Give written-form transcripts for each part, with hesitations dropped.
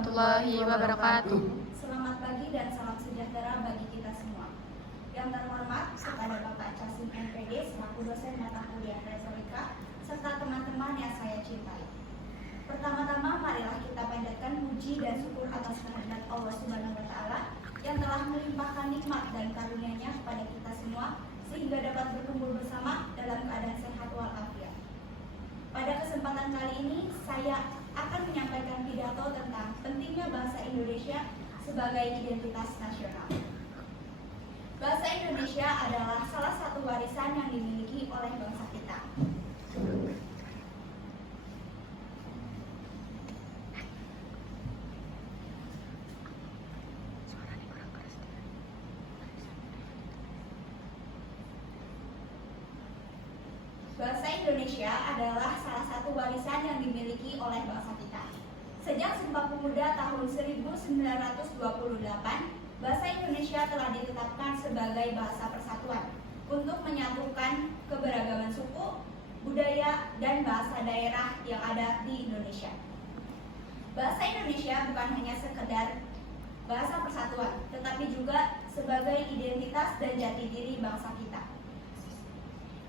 warahmatullahi wabarakatuh. Selamat pagi dan salam sejahtera bagi kita semua. Yang terhormat kepada Bapak Casim MPD selaku dosen mata kuliah retorika serta teman-teman yang saya cintai. Pertama-tama marilah kita panjatkan puji dan syukur atas kehadirat Allah Subhanahu wa taala yang telah melimpahkan nikmat dan karunia-Nya kepada kita semua sehingga dapat berkumpul bersama dalam keadaan sehat walafiat. Pada kesempatan kali ini saya akan menyampaikan pidato tentang pentingnya bahasa Indonesia sebagai identitas nasional. Bahasa Indonesia adalah salah satu warisan yang dimiliki oleh bangsa kita. Bahasa Indonesia adalah salah satu warisan yang dimiliki oleh bangsa kita. Sejak Sumpah Pemuda tahun 1928, bahasa Indonesia telah ditetapkan sebagai bahasa persatuan untuk menyatukan keberagaman suku, budaya, dan bahasa daerah yang ada di Indonesia. Bahasa Indonesia bukan hanya sekedar bahasa persatuan, tetapi juga sebagai identitas dan jati diri bangsa kita.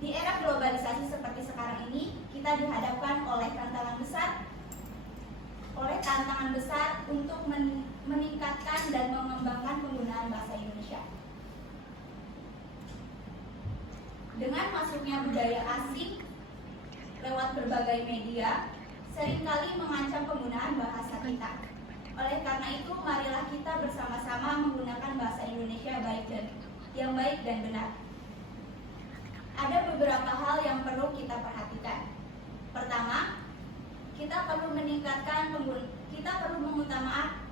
Di era globalisasi seperti sekarang ini, kita dihadapkan oleh tantangan besar untuk meningkatkan dan mengembangkan penggunaan bahasa Indonesia. Dengan masuknya budaya asing lewat berbagai media, seringkali mengancam penggunaan bahasa kita. Oleh karena itu, marilah kita bersama-sama menggunakan bahasa Indonesia yang baik dan benar. Ada beberapa hal yang perlu kita perhatikan. Pertama, kita perlu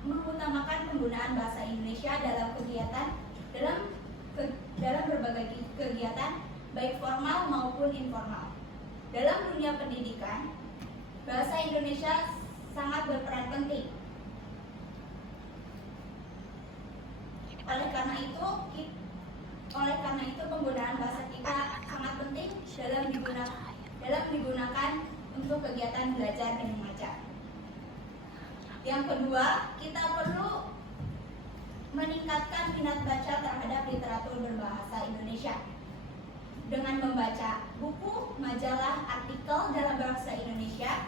mengutamakan penggunaan bahasa Indonesia dalam berbagai kegiatan baik formal maupun informal. Dalam dunia pendidikan, bahasa Indonesia sangat berperan penting. Oleh karena itu penggunaan bahasa kita sangat penting dalam digunakan untuk kegiatan belajar dan mengajar. Yang kedua, kita perlu meningkatkan minat baca terhadap literatur berbahasa Indonesia. Dengan membaca buku, majalah, artikel dalam bahasa Indonesia,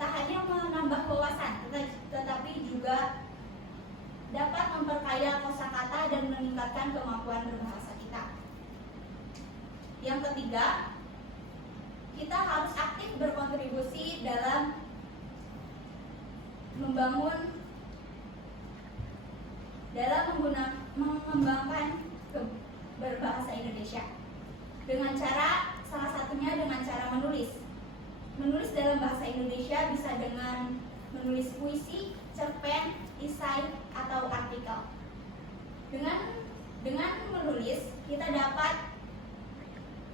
tak hanya menambah wawasan, tetapi juga dapat memperkaya kosakata dan meningkatkan kemampuan berbahasa kita. Yang ketiga, kita harus aktif berkontribusi dalam mengembangkan berbahasa Indonesia dengan cara salah satunya dengan cara menulis. Menulis dalam bahasa Indonesia bisa dengan menulis puisi, cerpen, esai, atau artikel. Dengan menulis, kita dapat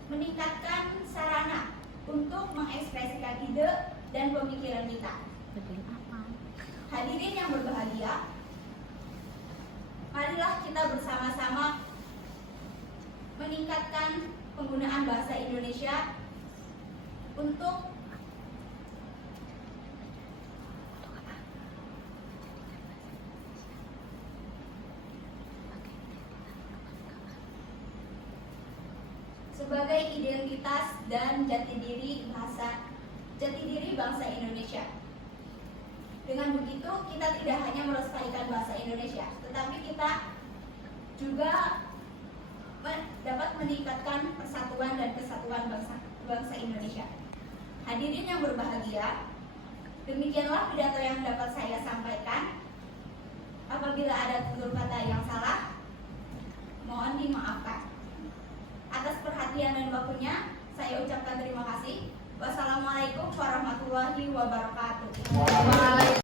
meningkatkan sarana untuk mengekspresikan ide dan pemikiran kita. Hadirin yang berbahagia, marilah kita bersama-sama meningkatkan penggunaan bahasa Indonesia untuk sebagai identitas dan jati diri bangsa Indonesia. Dengan begitu, kita tidak hanya melestarikan bahasa Indonesia, tetapi kita juga dapat meningkatkan persatuan dan kesatuan bangsa Indonesia. Hadirin yang berbahagia, demikianlah pidato yang dapat saya sampaikan. Apabila ada tutur kata yang salah, mohon dimaafkan. Atas perhatian dan waktunya, saya ucapkan terima kasih. Wassalamualaikum warahmatullahi wabarakatuh.